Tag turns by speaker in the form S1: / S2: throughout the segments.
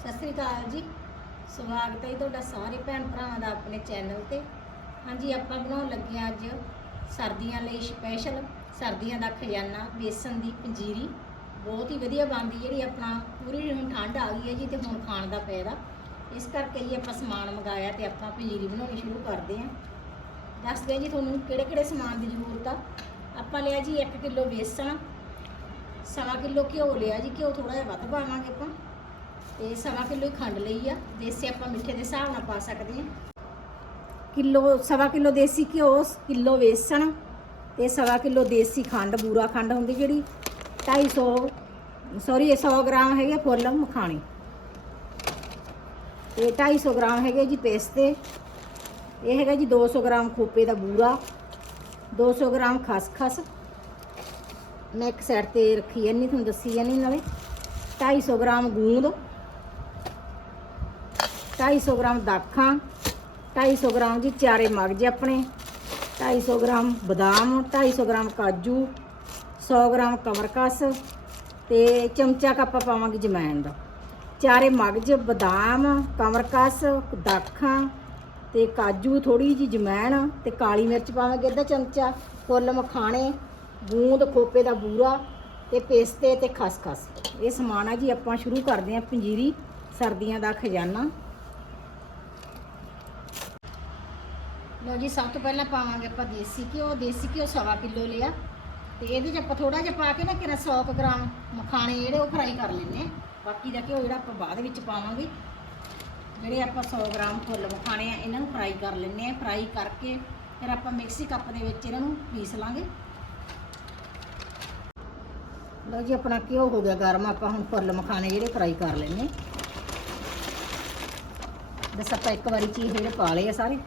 S1: ਸਤਿ ਸ੍ਰੀ ਅਕਾਲ ਜੀ। ਸਵਾਗਤ ਹੈ ਜੀ ਤੁਹਾਡਾ ਸਾਰੇ ਭੈਣ ਭਰਾਵਾਂ ਦਾ ਆਪਣੇ ਚੈਨਲ ਤੇ। ਹਾਂਜੀ, ਆਪਾਂ ਬਣਾਉਣ ਲੱਗੇ ਹਾਂ ਅੱਜ ਸਰਦੀਆਂ ਲਈ ਸਪੈਸ਼ਲ ਸਰਦੀਆਂ ਦਾ ਖਜ਼ਾਨਾ, ਬੇਸਨ ਦੀ ਪੰਜੀਰੀ। ਬਹੁਤ ਹੀ ਵਧੀਆ ਬਣਦੀ ਜਿਹੜੀ ਆਪਣਾ, ਪੂਰੀ ਹੁਣ ਠੰਡ ਆ ਗਈ ਹੈ ਜੀ ਤੇ ਹੁਣ ਖਾਣ ਦਾ ਪੈਦਾ ਇਸ ਕਰਕੇ ਹੀ ਆਪਾਂ ਸਮਾਨ ਮੰਗਾਇਆ ਤੇ ਆਪਾਂ ਪੰਜੀਰੀ ਬਣਾਉਣੀ ਸ਼ੁਰੂ ਕਰਦੇ ਹਾਂ। ਦੱਸਦੇ ਹਾਂ ਜੀ ਤੁਹਾਨੂੰ ਕਿਹੜੇ ਕਿਹੜੇ ਸਮਾਨ ਦੀ ਜ਼ਰੂਰਤ ਆ। ਆਪਾਂ ਲਿਆ ਜੀ 1 ਕਿਲੋ ਬੇਸਣ ਸਵਾ ਕਿਲੋ ਘਿਓ ਲਿਆ ਜੀ, ਘਿਓ ਥੋੜਾ ਜਿਹਾ ਵੱਧ ਪਾਵਾਂਗੇ ਆਪਾਂ। ਤੇ ਸਵਾ ਕਿਲੋ ਹੀ ਖੰਡ ਲਈ ਆ, ਦੇਸੀ ਆਪਾਂ ਮਿੱਠੇ ਦੇ ਹਿਸਾਬ ਨਾਲ ਪਾ ਸਕਦੇ ਹਾਂ। ਕਿਲੋ, ਸਵਾ ਕਿਲੋ ਦੇਸੀ ਘਿਓ, ਕਿਲੋ ਵੇਸਣ ਤੇ ਸਵਾ ਕਿਲੋ ਦੇਸੀ ਖੰਡ, ਬੂਰਾ ਖੰਡ ਹੁੰਦੀ ਜਿਹੜੀ 250 ਸੌਰੀ 100 ਗ੍ਰਾਮ ਹੈਗੇ ਫੁੱਲ ਮਖਾਣੇ। ਤੇ 250 ਗ੍ਰਾਮ ਹੈਗੇ ਜੀ ਪੇਸਤੇ, ਇਹ ਹੈਗਾ ਜੀ 200 ਗ੍ਰਾਮ ਖੋਪੇ ਦਾ ਬੂਰਾ 200 ਗ੍ਰਾਮ ਖਸਖਸ। ਮੈਂ ਇੱਕ ਸਾਈਡ ਤੇ ਰੱਖੀ ਐ ਨਹੀਂ ਤੁਹਾਨੂੰ ਦੱਸੀ ਐ ਨਹੀਂ ਨਾਲੇ। 250 ਗ੍ਰਾਮ ਗੂੰਦ 250 ਗ੍ਰਾਮ ਦਾਖਾਂ 250 ਗ੍ਰਾਮ ਜੀ ਚਾਰੇ ਮਗਜ ਆਪਣੇ 250 ਗ੍ਰਾਮ ਬਦਾਮ 250 ਗ੍ਰਾਮ ਕਾਜੂ 100 ਗ੍ਰਾਮ ਕਮਰਕਸ ਤੇ ਚਮਚਾ ਕੱਪ ਪਾਵਾਂਗੇ ਜਮੈਣ ਦਾ। ਚਾਰੇ ਮਗਜ ਬਦਾਮ ਕਮਰਕਸ ਦਾਖਾਂ ਤੇ ਕਾਜੂ ਥੋੜੀ ਜੀ ਜਮੈਣ ਤੇ ਕਾਲੀ ਮਿਰਚ ਪਾਵਾਂਗੇ ਅੱਧਾ ਚਮਚਾ, ਫੁੱਲ ਮਖਾਣੇ ਗੂੰਦ ਖੋਪੇ ਦਾ ਬੂਰਾ ਤੇ ਪੇਸਤੇ ਤੇ ਖਸਖਸ। ਇਹ ਸਮਾਨ ਆ ਜੀ ਆਪਾਂ ਸ਼ੁਰੂ ਕਰਦੇ ਹਾਂ ਪੰਜੀਰੀ ਸਰਦੀਆਂ ਦਾ ਖਜ਼ਾਨਾ। ਲੋ ਜੀ, ਸਭ ਤੋਂ ਪਹਿਲਾਂ ਪਾਵਾਂਗੇ ਆਪਾਂ ਦੇਸੀ ਘਿਓ। ਦੇਸੀ ਘਿਓ ਸਵਾ ਕਿਲੋ ਲਿਆ। ਤੇ ਇਹਦੇ 'ਚ ਆਪਾਂ ਥੋੜਾ ਜਿਹਾ ਪਾ ਕੇ ਨਾ ਕਿਰਾ 100 ਕੁ ਗ੍ਰਾਮ ਮਖਾਣੇ ਜਿਹੜੇ ਉਹ ਫਰਾਈ ਕਰ ਲੈਣੇ ਬਾਕੀ ਦਾ ਘਿਓ ਜਿਹੜਾ ਆਪਾਂ ਬਾਅਦ ਵਿੱਚ ਪਾਵਾਂਗੇ। ਜਿਹੜੇ ਆਪਾਂ 100 ਗ੍ਰਾਮ ਫੁੱਲ ਮਖਾਣੇ ਆ, ਇਹਨਾਂ ਨੂੰ ਫਰਾਈ ਕਰ ਲੈਣੇ ਆ ਫਰਾਈ ਕਰਕੇ ਫਿਰ ਆਪਾਂ ਮਿਕਸੀ ਕੱਪ ਦੇ ਵਿੱਚ ਇਹਨਾਂ ਨੂੰ ਪੀਸ ਲਾਂਗੇ। ਲਓ ਜੀ, ਆਪਣਾ ਘਿਓ ਹੋ ਗਿਆ ਗਰਮ। ਆਪਾਂ ਹੁਣ ਫੁੱਲ ਮਖਾਣੇ ਜਿਹੜੇ ਫਰਾਈ ਕਰ ਲੈਣੇ ਬਸ ਆਪਾਂ ਇੱਕ ਵਾਰੀ ਚੀਜ਼ ਜਿਹੜੇ ਪਾ ਲਏ ਆ ਸਾਰੇ।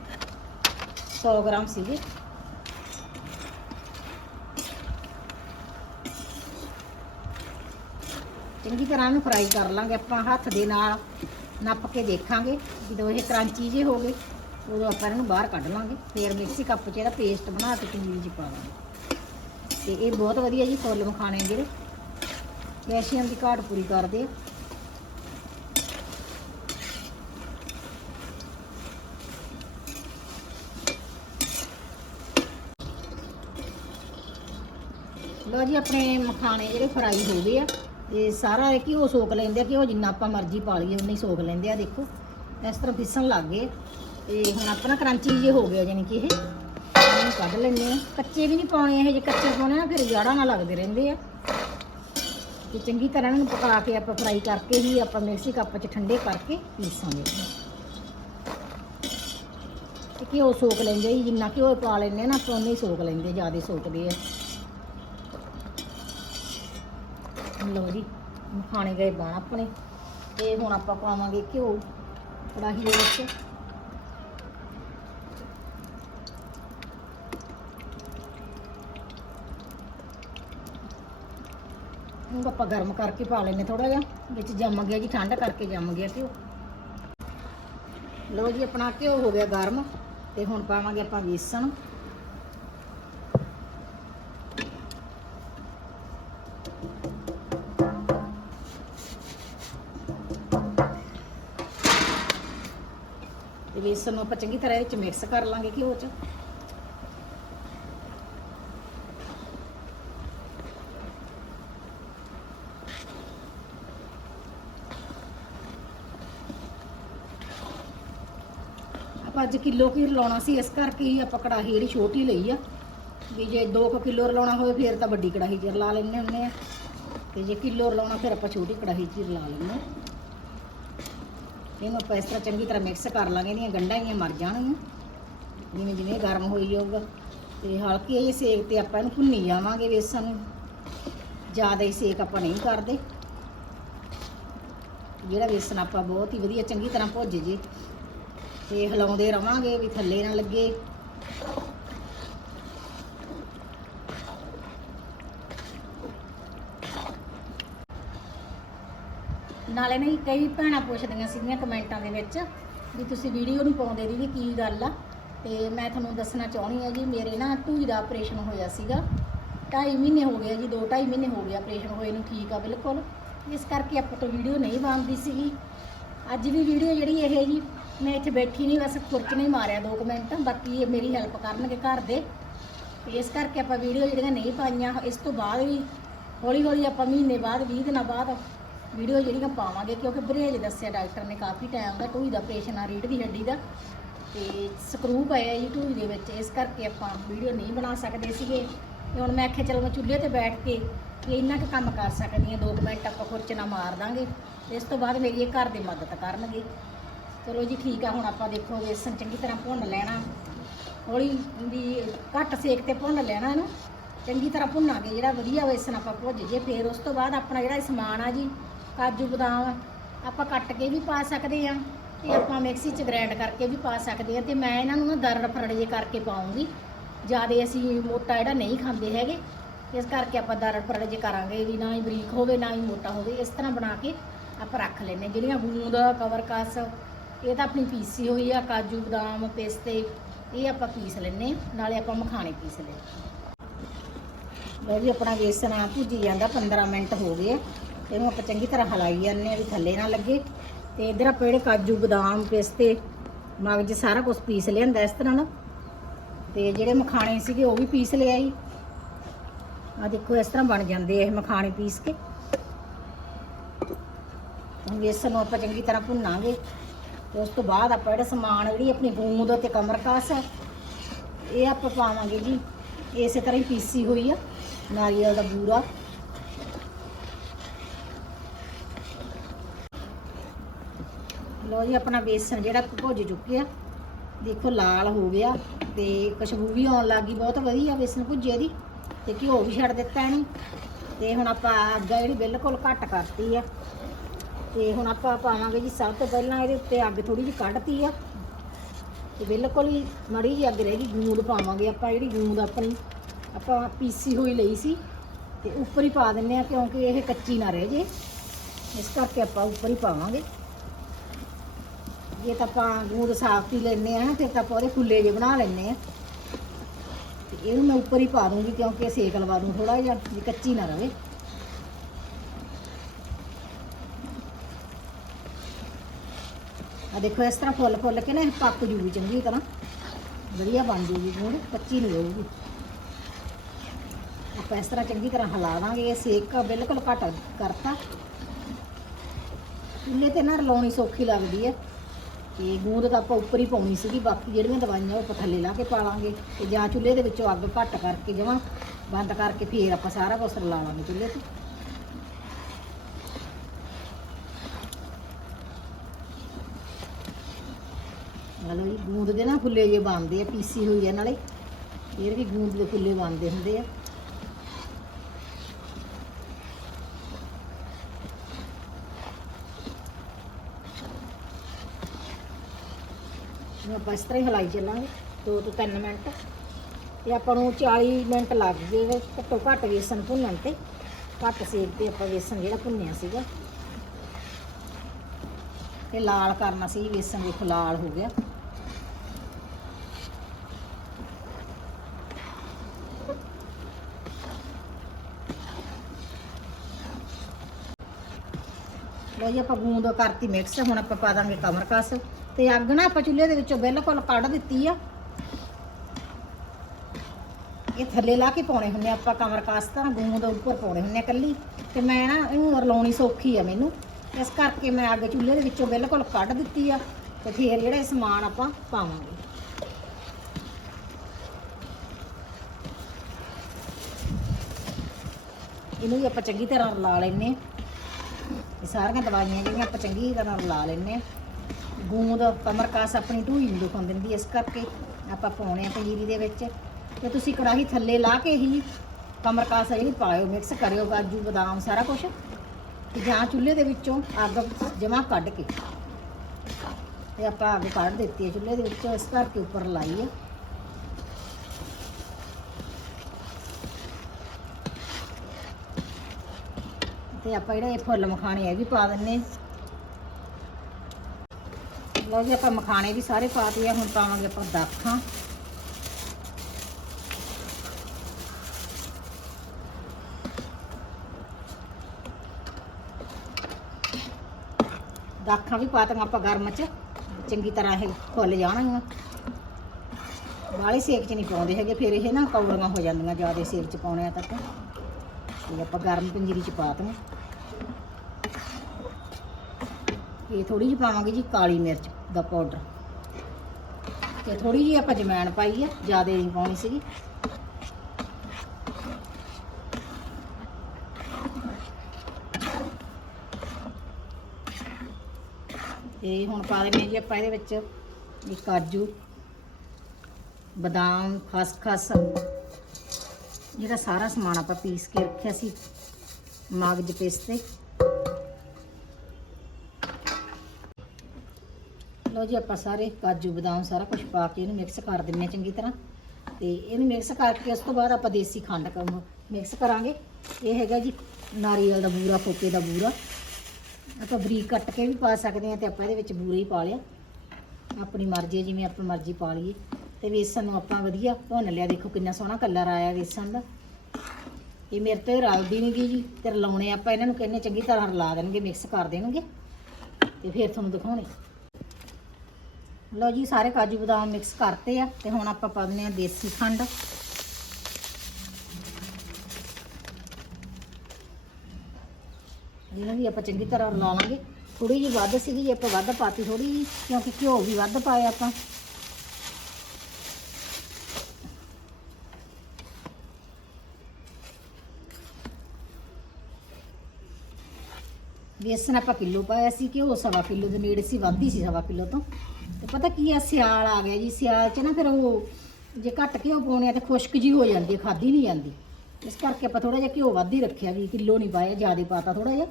S1: 100 ਗ੍ਰਾਮ ਸੀਗੇ। ਚੰਗੀ ਤਰ੍ਹਾਂ ਇਹਨੂੰ ਫਰਾਈ ਕਰ ਲਾਂਗੇ ਆਪਾਂ, ਹੱਥ ਦੇ ਨਾਲ ਨੱਪ ਕੇ ਦੇਖਾਂਗੇ, ਜਦੋਂ ਇਹ ਕਰੰਚੀ ਜੇ ਹੋ ਗਏ, ਉਦੋਂ ਆਪਾਂ ਇਹਨੂੰ ਬਾਹਰ ਕੱਢ ਲਾਂਗੇ। ਫੇਰ ਮਿਕਸੀ ਕੱਪ 'ਚ ਇਹਦਾ ਪੇਸਟ ਬਣਾ ਕੇ ਪਨੀਰ 'ਚ ਪਾ ਦਾਂਗੇ ਤੇ ਇਹ ਬਹੁਤ ਵਧੀਆ ਜੀ ਫੁੱਲ ਮਖਾਣੇ ਜਿਹੜੇ। ਕੈਲਸ਼ੀਅਮ ਦੀ ਘਾਟ ਪੂਰੀ ਕਰਦੇ ਆ। ਲੋ ਜੀ, ਆਪਣੇ ਮਖਾਣੇ ਜਿਹੜੇ ਫਰਾਈ ਹੋ ਗਏ ਆ, ਤੇ ਸਾਰਾ ਇਹ ਘਿਓ ਸੋਕ ਲੈਂਦੇ ਆ ਘਿਓ ਜਿੰਨਾ ਆਪਾਂ ਮਰਜ਼ੀ ਪਾ ਲਈਏ, ਉਨੀ ਸੋਕ ਲੈਂਦੇ ਆ, ਦੇਖੋ। ਇਸ ਤਰ੍ਹਾਂ ਫਿਸਣ ਲੱਗ ਗਏ। ਤੇ ਹੁਣ ਆਪਣਾ ਕਰੰਚੀ ਜੇ ਹੋ ਗਿਆ ਯਾਨੀ ਕਿ ਇਹ। ਇਹਨੂੰ ਕੱਢ ਲੈਂਦੇ ਆ। ਕੱਚੇ ਵੀ ਨਹੀਂ ਪਾਉਣੇ ਇਹ ਜੇ ਕੱਚੇ ਪਾਉਣੇ ਨਾ ਫਿਰ ਜਾੜਾ ਨਾਲ ਲੱਗਦੇ ਰਹਿੰਦੇ ਆ। ਤੇ ਚੰਗੀ ਤਰ੍ਹਾਂ ਇਹਨਾਂ ਪਕਾ ਕੇ ਆਪਾਂ ਫਰਾਈ ਕਰਕੇ ਹੀ ਆਪਾਂ ਮਿਕਸੀ ਕੱਪ 'ਚ ਠੰਡੇ ਕਰਕੇ ਪੀਸਾਂਗੇ। ਤੇ ਘਿਓ ਸੋਕ ਲੈਂਦੇ ਜੀ, ਜਿੰਨਾ ਘਿਓ ਪਾ ਲੈਂਦੇ ਆ ਨਾ, ਆਪਾਂ ਉਨੇ ਹੀ ਸੋਕ ਲੈਂਦੇ ਜ਼ਿਆਦਾ ਸੋਕਦੇ ਆ। ਲਓ ਜੀ ਖਾਣੇ ਗਏ ਬਣ ਆਪਣੇ। ਤੇ ਹੁਣ ਆਪਾਂ ਪਾਵਾਂਗੇ ਘਿਓ, ਕੜਾਹੀ ਦੇ ਵਿੱਚ। ਹੁਣ ਆਪਾਂ ਗਰਮ ਕਰਕੇ ਪਾ ਲੈਨੇ ਥੋੜਾ ਜਿਹਾ। ਵਿੱਚ ਜੰਮ ਗਿਆ ਜੀ, ਠੰਡ ਕਰਕੇ ਜੰਮ ਗਿਆ ਘਿਓ। ਲਓ ਜੀ, ਆਪਣਾ ਘਿਓ ਹੋ ਗਿਆ ਗਰਮ। ਤੇ ਹੁਣ ਪਾਵਾਂਗੇ ਆਪਾਂ ਵੇਸਣ। ਤੇ ਨੂੰ ਆਪਾਂ ਚੰਗੀ ਤਰ੍ਹਾਂ ਇਹਦੇ ਵਿੱਚ ਮਿਕਸ ਕਰ ਲਾਂਗੇ ਘਿਓ ਚ। ਆਪਾਂ ਅੱਜ ਕਿਲੋ ਕੀ ਰਲਾਉਣਾ ਸੀ, ਇਸ ਕਰਕੇ ਹੀ ਆਪਾਂ ਕੜਾਹੀ ਜਿਹੜੀ ਛੋਟੀ ਲਈ ਆ। ਵੀ ਜੇ 2 ਕਿਲੋ ਰਲਾਉਣਾ ਹੋਵੇ, ਫਿਰ ਤਾਂ ਵੱਡੀ ਕੜਾਹੀ 'ਚ ਲਾ ਲੈਂਦੇ ਹੁੰਦੇ ਆ। ਤੇ ਜੇ ਕਿਲੋ ਰਲਾਉਣਾ, ਫਿਰ ਆਪਾਂ ਛੋਟੀ ਕੜਾਹੀ 'ਚ ਲਾ ਲੈਂਦੇ ਹਾਂ ਇਹਨੂੰ ਆਪਾਂ ਇਸ ਤਰ੍ਹਾਂ ਚੰਗੀ ਤਰ੍ਹਾਂ ਮਿਕਸ ਕਰ ਲਾਂਗੇ, ਇਹਦੀਆਂ ਗੰਢਾਂ ਹੀ ਮਰ ਜਾਣਗੀਆਂ। ਜਿਵੇਂ ਜਿਵੇਂ ਗਰਮ ਹੋਈ ਜਾਊਗਾ। ਤੇ ਹਲਕੇ ਜਿਹੇ ਸੇਕ ਤੇ ਆਪਾਂ ਇਹਨੂੰ ਭੁੰਨੀ ਜਾਵਾਂਗੇ ਵੇਸਣ ਨੂੰ ਜ਼ਿਆਦਾ ਹੀ ਸੇਕ ਆਪਾਂ ਨਹੀਂ ਕਰਦੇ। ਜਿਹੜਾ ਵੇਸਣ ਆਪਾਂ ਬਹੁਤ ਹੀ ਵਧੀਆ ਚੰਗੀ ਤਰ੍ਹਾਂ ਭੁੱਜ ਜੇ। ਤੇ ਹਿਲਾਉਂਦੇ ਰਵਾਂਗੇ, ਵੀ ਥੱਲੇ ਨਾ ਲੱਗੇ। ਨਾਲੇ ਨਹੀਂ ਕਈ ਭੈਣਾਂ ਪੁੱਛਦੀਆਂ ਸੀਗੀਆਂ ਕਮੈਂਟਾਂ ਦੇ ਵਿੱਚ ਵੀ ਤੁਸੀਂ ਵੀਡੀਓ ਨਹੀਂ ਪਾਉਂਦੇ ਦੀਦੀ, ਕੀ ਗੱਲ ਆ? ਤੇ ਮੈਂ ਤੁਹਾਨੂੰ ਦੱਸਣਾ ਚਾਹੁੰਦੀ ਆ ਜੀ, ਮੇਰੇ ਨਾ ਢੂਈ ਦਾ ਆਪਰੇਸ਼ਨ ਹੋਇਆ ਸੀਗਾ। 2.5 ਮਹੀਨੇ ਹੋ ਗਏ ਜੀ 2.5 ਮਹੀਨੇ ਹੋ ਗਏ ਆਪਰੇਸ਼ਨ ਹੋਏ ਨੂੰ, ਠੀਕ ਆ ਬਿਲਕੁਲ। ਇਸ ਕਰਕੇ ਆਪਾਂ ਤੋਂ ਵੀਡੀਓ ਨਹੀਂ ਬਣਦੀ ਸੀਗੀ। ਅੱਜ ਵੀ ਵੀਡੀਓ ਜਿਹੜੀ ਇਹ ਜੀ, ਮੈਂ ਇੱਥੇ ਬੈਠੀ ਨਹੀਂ, ਬਸ ਕੁਰਚ ਨਹੀਂ ਮਾਰਿਆ ਦੋ ਕੁ ਮਿੰਟ ਬਾਕੀ ਇਹ ਮੇਰੀ ਹੈਲਪ ਕਰਨਗੇ ਘਰ ਦੇ। ਤੇ ਇਸ ਕਰਕੇ ਆਪਾਂ ਵੀਡੀਓ ਜਿਹੜੀਆਂ ਨਹੀਂ ਪਾਈਆਂ, ਇਸ ਤੋਂ ਬਾਅਦ ਵੀ ਹੌਲੀ ਹੌਲੀ ਆਪਾਂ ਮਹੀਨੇ ਬਾਅਦ 20 ਦਿਨਾਂ ਬਾਅਦ ਵੀਡੀਓ ਜਿਹੜੀਆਂ ਪਾਵਾਂਗੇ, ਕਿਉਂਕਿ ਬਰੇਜ ਦੱਸਿਆ ਡਾਕਟਰ ਨੇ ਕਾਫੀ ਟਾਈਮ ਦਾ, ਟੂਈ ਦਾ ਆਪਰੇਸ਼ਨ ਆ ਰੀੜ ਦੀ ਹੱਡੀ ਦਾ। ਤੇ ਸਕਰੂ ਪਏ ਆ ਜੀ ਟੂਈ ਦੇ ਵਿੱਚ, ਇਸ ਕਰਕੇ ਆਪਾਂ ਵੀਡੀਓ ਨਹੀਂ ਬਣਾ ਸਕਦੇ ਸੀਗੇ। ਤੇ ਹੁਣ ਮੈਂ ਆਖਿਆ, ਚਲੋ ਮੈਂ ਚੁੱਲ੍ਹੇ ਤੇ ਬੈਠ ਕੇ ਤੇ ਇੰਨਾ ਕੁ ਕੰਮ ਕਰ ਸਕਦੀ ਹਾਂ 2 ਮਿੰਟ ਆਪਾਂ ਖੁਰਚਣਾ ਮਾਰ ਦਾਂਗੇ। ਇਸ ਤੋਂ ਬਾਅਦ ਮੇਰੀ ਇਹ ਘਰ ਦੀ ਮਦਦ ਕਰਨਗੇ। ਚਲੋ ਜੀ, ਠੀਕ ਆ, ਹੁਣ ਆਪਾਂ ਦੇਖੋ ਵੇਸਣ ਚੰਗੀ ਤਰ੍ਹਾਂ ਭੁੰਨ ਲੈਣਾ। ਹੌਲੀ ਵੀ ਘੱਟ ਸੇਕ ਤੇ ਭੁੰਨ ਲੈਣਾ ਇਹਨੂੰ। ਚੰਗੀ ਤਰ੍ਹਾਂ ਭੁੰਨਾਂਗੇ, ਜਿਹੜਾ ਵਧੀਆ ਵੇਸਣ ਆਪਾਂ ਭੁੱਜ ਜੇ ਫਿਰ ਉਸ ਤੋਂ ਬਾਅਦ ਆਪਣਾ ਜਿਹੜਾ ਸਮਾਨ ਆ ਜੀ ਕਾਜੂ ਬਦਾਮ ਆਪਾਂ ਕੱਟ ਕੇ ਵੀ ਪਾ ਸਕਦੇ ਆ ਤੇ ਆਪਾਂ ਮਿਕਸੀ 'ਚ ਗ੍ਰਾਈਂਡ ਕਰਕੇ ਵੀ ਪਾ ਸਕਦੇ ਆ ਤੇ ਮੈਂ ਇਹਨਾਂ ਨੂੰ ਨਾ ਦਰੜ ਫਰੜ ਜੇ ਕਰਕੇ ਪਾਉਂਗੀ। ਜ਼ਿਆਦਾ ਅਸੀਂ ਮੋਟਾ ਜਿਹੜਾ ਨਹੀਂ ਖਾਂਦੇ ਹੈਗੇ, ਇਸ ਕਰਕੇ ਆਪਾਂ ਦਰੜ ਫਰੜ ਜੇ ਕਰਾਂਗੇ ਵੀ ਨਾ ਹੀ ਬਰੀਕ ਹੋਵੇ, ਨਾ ਹੀ ਮੋਟਾ ਹੋਵੇ, ਇਸ ਤਰ੍ਹਾਂ ਬਣਾ ਕੇ ਆਪਾਂ ਰੱਖ ਲੈਨੇ ਜਿਹੜੀਆਂ ਗੂੰਦ ਕਵਰ ਕਸ, ਇਹ ਤਾਂ ਆਪਣੀ ਪੀਸੀ ਹੋਈ ਆ, ਕਾਜੂ ਬਦਾਮ, ਪਿਸਤੇ, ਇਹ ਆਪਾਂ ਪੀਸ ਲੈਨੇ ਨਾਲੇ ਆਪਾਂ ਮਖਾਣੇ ਪੀਸ ਲਏ ਲਓ ਜੀ, ਆਪਣਾ ਵੇਸਣ ਆ ਭੁੱਜੀ ਜਾਂਦਾ 15 ਮਿੰਟ ਹੋ ਗਏ ਆ। ਇਹਨੂੰ ਆਪਾਂ ਚੰਗੀ ਤਰ੍ਹਾਂ ਹਲਾਈ ਜਾਂਦੇ ਆ ਵੀ ਥੱਲੇ ਨਾ ਲੱਗੇ ਤੇ ਇਧਰ ਆਪਾਂ ਜਿਹੜੇ ਕਾਜੂ, ਬਦਾਮ, ਪਿਸਤੇ, ਮਗਜ ਸਾਰਾ ਕੁਝ ਪੀਸ ਲਿਆਂਦਾ ਇਸ ਤਰ੍ਹਾਂ ਨਾ ਤੇ ਜਿਹੜੇ ਮਖਾਣੇ ਸੀਗੇ ਉਹ ਵੀ ਪੀਸ ਲਿਆ ਜੀ। ਆ ਦੇਖੋ ਇਸ ਤਰ੍ਹਾਂ ਬਣ ਜਾਂਦੇ ਆ ਇਹ ਮਖਾਣੇ ਪੀਸ ਕੇ। ਹੁਣ ਵੇਸਣ ਨੂੰ ਆਪਾਂ ਚੰਗੀ ਤਰ੍ਹਾਂ ਭੁੰਨਾਂਗੇ। ਤੇ ਉਸ ਤੋਂ ਬਾਅਦ ਆਪਾਂ ਜਿਹੜਾ ਸਮਾਨ ਜਿਹੜੀ ਆਪਣੀ ਗੂੰਦ ਤੇ ਕਮਰਕਸ ਹੈ, ਇਹ ਆਪਾਂ ਪਾਵਾਂਗੇ ਜੀ। ਇਸੇ ਤਰ੍ਹਾਂ ਹੀ ਪੀਸੀ ਹੋਈ ਆ। ਨਾਰੀਅਲ ਦਾ ਬੂਰਾ। ਲੋ ਜੀ, ਆਪਣਾ ਬੇਸਣ ਜਿਹੜਾ ਭੁੱਜ ਚੁੱਕਿਆ ਦੇਖੋ, ਲਾਲ ਹੋ ਗਿਆ ਤੇ ਖੁਸ਼ਬੂ ਵੀ ਆਉਣ ਲੱਗੀ ਬਹੁਤ ਵਧੀਆ ਬੇਸਣ ਭੁੱਜੇ ਦੀ ਤੇ ਘਿਓ ਵੀ ਛੱਡ ਦਿੱਤਾ ਇਹਨੂੰ। ਤੇ ਹੁਣ ਆਪਾਂ ਅੱਗ ਆ ਜਿਹੜੀ ਬਿਲਕੁਲ ਘੱਟ ਕਰਤੀ ਆ। ਤੇ ਹੁਣ ਆਪਾਂ ਪਾਵਾਂਗੇ ਜੀ, ਸਭ ਤੋਂ ਪਹਿਲਾਂ ਇਹਦੇ ਉੱਤੇ ਅੱਗ ਥੋੜੀ ਜਿਹੀ ਕੱਢਤੀ ਆ। ਤੇ ਬਿਲਕੁਲ ਹੀ ਮੜੀ ਜਿਹੀ ਅੱਗ ਰਹਿ ਗਈ, ਗੂੰਦ ਪਾਵਾਂਗੇ ਆਪਾਂ ਜਿਹੜੀ ਗੂੰਦ ਆਪਣੀ, ਆਪਾਂ ਪੀਸੀ ਹੋਈ ਲਈ ਸੀ। ਤੇ ਉੱਪਰ ਹੀ ਪਾ ਦਿੰਨੇ ਆ ਕਿਉਂਕਿ ਇਹ ਕੱਚੀ ਨਾ ਰਹਿ ਜੇ। ਇਸ ਕਰਕੇ ਆਪਾਂ ਉੱਪਰ ਹੀ ਪਾਵਾਂਗੇ। ਜੇ ਤਾਂ ਆਪਾਂ ਗੂੰਦ ਸਾਫ਼ ਹੀ ਲੈਂਦੇ ਆ ਨਾ ਫਿਰ ਤਾਂ ਆਪਾਂ ਉਹਦੇ ਫੁੱਲੇ ਜੇ ਬਣਾ ਲੈਂਦੇ ਆ ਤੇ ਇਹਨੂੰ ਮੈਂ ਉੱਪਰ ਹੀ ਪਾ ਦੂੰਗੀ, ਕਿਉਂਕਿ ਇਹ ਸੇਕ ਲਵਾ ਦੂੰ ਥੋੜਾ ਜਿਹਾ, ਵੀ ਕੱਚੀ ਨਾ ਰਵੇ। ਆ ਦੇਖੋ, ਇਸ ਤਰ੍ਹਾਂ ਫੁੱਲ ਫੁੱਲ ਕੇ ਨਾ ਇਹ ਪੱਕ ਜੂਗੀ ਚੰਗੀ ਤਰ੍ਹਾਂ। ਵਧੀਆ ਬਣ ਜੂਗੀ ਗੂੰਦ, ਕੱਚੀ ਨਹੀਂ ਰਹੂਗੀ। ਆਪਾਂ ਇਸ ਤਰ੍ਹਾਂ ਚੰਗੀ ਤਰ੍ਹਾਂ ਹਿਲਾ ਦਾਂਗੇ, ਇਹ ਸੇਕ ਬਿਲਕੁਲ ਘੱਟ ਕਰਤਾ। ਚੁੱਲ੍ਹੇ ਤੇ ਨਾ ਰਲਾਉਣੀ ਸੌਖੀ ਲੱਗਦੀ ਹੈ। ਤੇ ਗੂੰਦ ਤਾਂ ਆਪਾਂ ਉੱਪਰ ਹੀ ਪਾਉਣੀ ਸੀਗੀ, ਬਾਕੀ ਜਿਹੜੀਆਂ ਦਵਾਈਆਂ ਉਹ ਆਪਾਂ ਥੱਲੇ ਲਾ ਕੇ ਪਾ ਲਾਂਗੇ ਤੇ ਜਾਂ ਚੁੱਲ੍ਹੇ ਦੇ ਵਿੱਚੋਂ ਅੱਗ ਘੱਟ ਕਰਕੇ ਜਮਾਂ ਬੰਦ ਕਰਕੇ ਫੇਰ ਆਪਾਂ ਸਾਰਾ ਕੁਝ ਰਲਾ ਲਾਂਗੇ ਚੁੱਲ੍ਹੇ ਤੇ। ਹਲੋ ਜੀ ਗੂੰਦ ਦੇ ਨਾ ਫੁੱਲੇ ਜੇ ਬਣਦੇ ਆ, ਪੀਸੀ ਹੋਈ ਆ ਨਾਲੇ ਇਹ ਵੀ ਗੂੰਦ ਦੇ ਫੁੱਲੇ ਬਣਦੇ ਹੁੰਦੇ ਆ। ਹੁਣ ਆਪਾਂ ਇਸ ਤਰ੍ਹਾਂ ਹੀ ਹਿਲਾਈ ਚੱਲਾਂਗੇ 2 ਤੋਂ 3 ਮਿੰਟ। ਤੇ ਆਪਾਂ ਨੂੰ 40 ਮਿੰਟ ਲੱਗ ਗਏ ਘੱਟੋ ਘੱਟ ਵੇਸਣ ਭੁੰਨਣ ਤੇ। ਘੱਟ ਸੇਕ ਤੇ ਆਪਾਂ ਵੇਸਣ ਜਿਹੜਾ ਭੁੰਨਿਆ ਸੀਗਾ। ਤੇ ਲਾਲ ਕਰਨਾ ਸੀ, ਵੇਸਣ ਦੇਖੋ ਲਾਲ ਹੋ ਗਿਆ। ਲੋ ਜੀ, ਆਪਾਂ ਗੂੰਦ ਕਰਤੀ ਮਿਕਸ, ਹੁਣ ਆਪਾਂ ਪਾ ਦਾਂਗੇ ਕਮਰਕਸ ਤੇ ਅੱਗ ਨਾ ਆਪਾਂ ਚੁੱਲ੍ਹੇ ਦੇ ਵਿੱਚੋਂ ਬਿਲਕੁਲ ਕੱਢ ਦਿੱਤੀ ਆ। ਇਹ ਥੱਲੇ ਲਾ ਕੇ ਪਾਉਣੇ ਹੁੰਦੇ ਆ ਆਪਾਂ ਕਮਰਕਸ ਤਾਂ ਗੂੰਦ ਉੱਪਰ ਪਾਉਣੇ ਹੁੰਦੇ ਆ ਕੱਲੀ ਤੇ ਮੈਂ ਨਾ ਇਹਨੂੰ ਰਲਾਉਣੀ ਸੌਖੀ ਆ ਮੈਨੂੰ। ਇਸ ਕਰਕੇ ਮੈਂ ਅੱਗ ਚੁੱਲ੍ਹੇ ਦੇ ਵਿੱਚੋਂ ਬਿਲਕੁਲ ਕੱਢ ਦਿੱਤੀ ਆ ਤੇ ਫਿਰ ਜਿਹੜਾ ਇਹ ਸਮਾਨ ਆਪਾਂ ਪਾਵਾਂਗੇ। ਇਹਨੂੰ ਵੀ ਆਪਾਂ ਚੰਗੀ ਤਰ੍ਹਾਂ ਰਲਾ ਲੈਨੇ ਆ। ਇਹ ਸਾਰੀਆਂ ਦਵਾਈਆਂ ਜਿਹੜੀਆਂ ਆਪਾਂ ਚੰਗੀ ਤਰ੍ਹਾਂ ਲਾ ਲੈਨੇ ਆ ਗੂੰਦ, ਕਮਰਕਾਸ ਆਪਣੀ ਢੂਈ ਨੂੰ ਦੁਖਣ ਦਿੰਦੀ ਇਸ ਕਰਕੇ ਆਪਾਂ ਪਾਉਣੇ ਆ ਪੰਜੀਰੀ ਦੇ ਵਿੱਚ। ਤੇ ਤੁਸੀਂ ਕੜਾਹੀ ਥੱਲੇ ਲਾ ਕੇ ਹੀ ਕਮਰਕਾਸ ਜਿਹੜੀ ਪਾਇਓ, ਮਿਕਸ ਕਰਿਓ, ਕਾਜੂ, ਬਦਾਮ, ਸਾਰਾ ਕੁਝ ਤੇ ਜਾਂ ਚੁੱਲ੍ਹੇ ਦੇ ਵਿੱਚੋਂ ਅੱਗ ਜਮਾ ਕੱਢ ਕੇ ਤੇ ਆਪਾਂ ਅੱਗ ਕੱਢ ਦਿੱਤੀ ਹੈ ਚੁੱਲ੍ਹੇ ਦੇ ਵਿੱਚੋਂ, ਇਸ ਕਰਕੇ ਉੱਪਰ ਲਾਈ ਹੈ। ਤੇ ਆਪਾਂ ਜਿਹੜੇ ਇਹ ਫੁੱਲ ਮਖਾਣੇ ਇਹ ਵੀ ਪਾ ਦਿੰਨੇ ਲਓ ਜੀ, ਆਪਾਂ ਮਖਾਣੇ ਵੀ ਸਾਰੇ ਪਾ ਦਿੱਤੇ ਹੁਣ ਪਾਵਾਂਗੇ ਆਪਾਂ ਦਾਖਾਂ। ਦਾਖਾਂ ਵੀ ਪਾ ਪਾਤੀਆਂ ਆਪਾਂ ਗਰਮ 'ਚ, ਚੰਗੀ ਤਰ੍ਹਾਂ ਇਹ ਫੁੱਲ ਜਾਣਗੀਆਂ। ਬਾਹਲੇ ਸੇਕ 'ਚ ਨਹੀਂ ਪਾਉਂਦੇ ਹੈਗੇ, ਫਿਰ ਇਹ ਨਾ ਕੌੜੀਆਂ ਹੋ ਜਾਂਦੀਆਂ, ਜ਼ਿਆਦਾ ਸੇਕ 'ਚ ਪਾਉਣੇ ਆ ਤੱਕ ਤੇ ਆਪਾਂ ਗਰਮ ਪੰਜੀਰੀ 'ਚ ਪਾ ਪਾਤੀਆਂ ਇਹ ਥੋੜੀ ਜਿਹੀ ਪਾਵਾਂਗੇ ਜੀ ਕਾਲੀ ਮਿਰਚ ਦਾ ਪਾਊਡਰ। ਤੇ ਥੋੜੀ ਜਿਹੀ ਆਪਾਂ ਜਮੈਣ ਪਾਈ ਆ, ਜ਼ਿਆਦਾ ਨਹੀਂ ਪਾਉਣੀ ਸੀਗੀ। ਤੇ ਹੁਣ ਪਾ ਦੇਣੇ ਜੀ ਆਪਾਂ ਇਹਦੇ ਵਿੱਚ ਇਹ ਕਾਜੂ, ਬਦਾਮ, ਖਸਖਸ, ਜਿਹੜਾ ਸਾਰਾ ਸਮਾਨ ਆਪਾਂ ਪੀਸ ਕੇ ਰੱਖਿਆ ਸੀ, ਮਗਜ ਪੇਸਤੇ। ਲੋ ਜੀ, ਆਪਾਂ ਸਾਰੇ ਕਾਜੂ, ਬਦਾਮ ਸਾਰਾ ਕੁਝ ਪਾ ਕੇ ਇਹਨੂੰ ਮਿਕਸ ਕਰ ਦਿੰਨੇ ਚੰਗੀ ਤਰ੍ਹਾਂ। ਤੇ ਇਹਨੂੰ ਮਿਕਸ ਕਰਕੇ ਉਸ ਤੋਂ ਬਾਅਦ ਆਪਾਂ ਦੇਸੀ ਖੰਡ ਕੰਮ ਮਿਕਸ ਕਰਾਂਗੇ। ਇਹ ਹੈਗਾ ਜੀ ਨਾਰੀਅਲ ਦਾ ਬੂਰਾ ਫੋਕੇ ਦਾ ਬੂਰਾ। ਆਪਾਂ ਬਰੀਕ ਕੱਟ ਕੇ ਵੀ ਪਾ ਸਕਦੇ ਹਾਂ ਤੇ ਆਪਾਂ ਇਹਦੇ ਵਿੱਚ ਬੂਰਾ ਹੀ ਪਾ ਲਿਆ। ਆਪਣੀ ਮਰਜ਼ੀ ਹੈ, ਜਿਵੇਂ ਆਪਾਂ ਮਰਜ਼ੀ ਪਾ ਲਈਏ। ਤੇ ਵੇਸਣ ਨੂੰ ਆਪਾਂ ਵਧੀਆ ਭੁੰਨ ਲਿਆ। ਦੇਖੋ ਕਿੰਨਾ ਸੋਹਣਾ ਕਲਰ ਆਇਆ ਵੇਸਣ ਦਾ। ਇਹ ਮੇਰੇ ਤੋਂ ਰਲਦੀ ਨਹੀਂ ਗਈ ਜੀ। ਤੇ ਰਲਾਉਣੇ ਆਪਾਂ ਇਹਨਾਂ ਨੂੰ ਕਹਿੰਨੇ ਚੰਗੀ ਤਰ੍ਹਾਂ ਰਲਾ ਦੇਣਗੇ ਮਿਕਸ ਕਰ ਦੇਣਗੇ। ਤੇ ਫਿਰ ਤੁਹਾਨੂੰ ਦਿਖਾਉਣੇ। ਲਓ ਜੀ, ਸਾਰੇ ਕਾਜੂ ਬਦਾਮ ਮਿਕਸ ਕਰਤੇ ਆ ਤੇ ਹੁਣ ਆਪਾਂ ਪਾ ਦਿੰਦੇ ਆ ਦੇਸੀ ਖੰਡ। ਜਿਹਨਾਂ ਵੀ ਆਪਾਂ ਚੰਗੀ ਤਰ੍ਹਾਂ ਰਲਾ ਲਾਂਗੇ ਥੋੜੀ ਜਿਹੀ ਵੱਧ ਸੀਗੀ, ਜੇ ਆਪਾਂ ਵੱਧ ਪਾਤੀ ਥੋੜੀ ਜਿਹੀ, ਕਿਉਂਕਿ ਘਿਓ ਵੀ ਵੱਧ ਪਾਇਆ ਆਪਾਂ। ਬੇਸਨ ਆਪਾਂ ਕਿਲੋ ਪਾਇਆ ਸੀ, ਘਿਓ ਸਵਾ ਕਿਲੋ ਦੇ ਨੇੜੇ ਸੀ, ਵੱਧ ਹੀ ਸੀ ਸਵਾ ਕਿਲੋ ਤੋਂ। ਪਤਾ ਕੀ ਆ, ਸਿਆਲ ਆ ਗਿਆ ਜੀ, ਸਿਆਲ 'ਚ ਨਾ ਫਿਰ ਉਹ ਜੇ ਘੱਟ ਘਿਓ ਪਾਉਣੇ ਆ ਤੇ ਖੁਸ਼ਕ ਜੀ ਹੋ ਜਾਂਦੀ ਹੈ ਖਾਦੀ ਨਹੀਂ ਜਾਂਦੀ। ਇਸ ਕਰਕੇ ਆਪਾਂ ਥੋੜਾ ਜਿਹਾ ਘਿਓ ਵੱਧ ਹੀ ਰੱਖਿਆ ਵੀ ਕਿਲੋ ਨਹੀਂ ਪਾਇਆ, ਜ਼ਿਆਦਾ ਪਾਤਾ ਥੋੜਾ ਜਿਹਾ।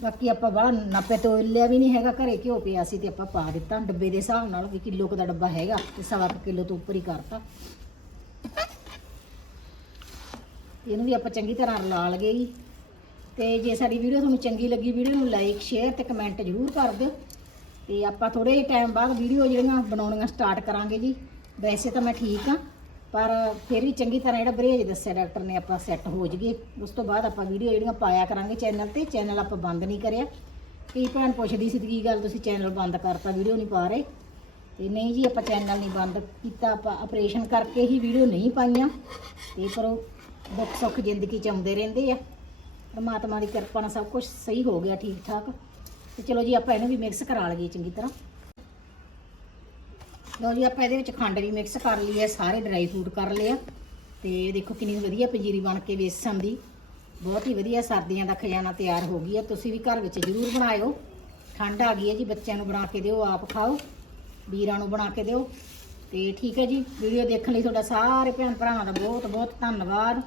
S1: ਬਾਕੀ ਆਪਾਂ ਬਾਹਲਾ ਨਾਪੇ ਤੋਂ ਲਿਆ ਵੀ ਨਹੀਂ ਹੈਗਾ, ਘਰੇ ਘਿਓ ਪਿਆ ਸੀ ਤੇ ਆਪਾਂ ਪਾ ਦਿੱਤਾ। ਡੱਬੇ ਦੇ ਹਿਸਾਬ ਨਾਲ ਵੀ ਕਿਲੋ ਕੁ ਦਾ ਡੱਬਾ ਹੈਗਾ ਤੇ ਸਵਾ ਕੁ ਕਿਲੋ ਤੋਂ ਉੱਪਰ ਹੀ ਕਰਤਾ। ਇਹਨੂੰ ਵੀ ਆਪਾਂ ਚੰਗੀ ਤਰ੍ਹਾਂ ਰਲਾ ਲਗੇ ਜੀ। ਤੇ ਜੇ ਸਾਡੀ ਵੀਡੀਓ ਤੁਹਾਨੂੰ ਚੰਗੀ ਲੱਗੀ, ਵੀਡੀਓ ਨੂੰ ਲਾਈਕ ਸ਼ੇਅਰ ਤੇ ਕਮੈਂਟ ਜ਼ਰੂਰ ਕਰ ਦਿਓ। ਤੇ ਆਪਾਂ ਥੋੜੇ ਜਿਹੇ ਟਾਈਮ ਬਾਅਦ ਵੀਡੀਓ ਜਿਹੜੀਆਂ ਬਣਾਉਣੀਆਂ ਸਟਾਰਟ ਕਰਾਂਗੇ ਜੀ। ਵੈਸੇ ਤਾਂ ਮੈਂ ਠੀਕ ਆ ਪਰ ਫਿਰ ਵੀ ਚੰਗੀ ਤਰ੍ਹਾਂ ਜਿਹੜਾ ਬਰੇਜ ਦੱਸਿਆ ਡਾਕਟਰ ਨੇ ਆਪਾਂ ਸੈੱਟ ਹੋ ਜਗੇ ਉਸ ਤੋਂ ਬਾਅਦ ਆਪਾਂ ਵੀਡੀਓ ਜਿਹੜੀਆਂ ਪਾਇਆ ਕਰਾਂਗੇ ਚੈਨਲ ਤੇ ਚੈਨਲ ਆਪਾਂ ਬੰਦ ਨਹੀਂ ਕਰਿਆ। ਕਈ ਭੈਣ ਪੁੱਛਦੀ ਸੀ ਤੇ ਕੀ ਗੱਲ ਤੁਸੀਂ ਚੈਨਲ ਬੰਦ ਕਰਤਾ ਵੀਡੀਓ ਨਹੀਂ ਪਾ ਰਹੇ? ਤੇ ਨਹੀਂ ਜੀ, ਆਪਾਂ ਚੈਨਲ ਨਹੀਂ ਬੰਦ ਕੀਤਾ, ਆਪਾਂ ਆਪਰੇਸ਼ਨ ਕਰਕੇ ਹੀ ਵੀਡੀਓ ਨਹੀਂ ਪਾਈਆਂ। ਤੇ ਪਰ ਉਹ ਦੁੱਖ ਸੁੱਖ ਜ਼ਿੰਦਗੀ ਚ ਆਉਂਦੇ ਰਹਿੰਦੇ ਆ। ਪਰਮਾਤਮਾ ਦੀ ਕਿਰਪਾ ਨਾਲ ਸਭ ਕੁਝ ਸਹੀ ਹੋ ਗਿਆ ਠੀਕ ਠਾਕ ਤੇ ਚਲੋ ਜੀ, ਆਪਾਂ ਇਹਨੂੰ ਵੀ ਮਿਕਸ ਕਰਾ ਲਈਏ ਚੰਗੀ ਤਰ੍ਹਾਂ। ਲਓ ਜੀ, ਆਪਾਂ ਇਹਦੇ ਵਿੱਚ ਖੰਡ ਵੀ ਮਿਕਸ ਕਰ ਲਈ ਹੈ, ਸਾਰੇ ਡਰਾਈ ਫਰੂਟ ਕਰ ਲਿਆ ਤੇ ਇਹ ਦੇਖੋ ਕਿੰਨੀ ਵਧੀਆ ਪੰਜੀਰੀ ਬਣ ਕੇ ਵੇਸਣ ਦੀ। ਬਹੁਤ ਹੀ ਵਧੀਆ ਸਰਦੀਆਂ ਦਾ ਖਜ਼ਾਨਾ ਤਿਆਰ ਹੋ ਗਈ ਹੈ। ਤੁਸੀਂ ਵੀ ਘਰ ਵਿੱਚ ਜ਼ਰੂਰ ਬਣਾਇਓ। ਠੰਡ ਆ ਗਈ ਹੈ ਜੀ, ਬੱਚਿਆਂ ਨੂੰ ਬਣਾ ਕੇ ਦਿਓ, ਆਪ ਖਾਓ। ਵੀਰਾਂ ਨੂੰ ਬਣਾ ਕੇ ਦਿਓ। ਤੇ ਠੀਕ ਹੈ ਜੀ, ਵੀਡੀਓ ਦੇਖਣ ਲਈ ਤੁਹਾਡਾ ਸਾਰੇ ਭੈਣ ਭਰਾਵਾਂ ਦਾ ਬਹੁਤ ਬਹੁਤ ਧੰਨਵਾਦ।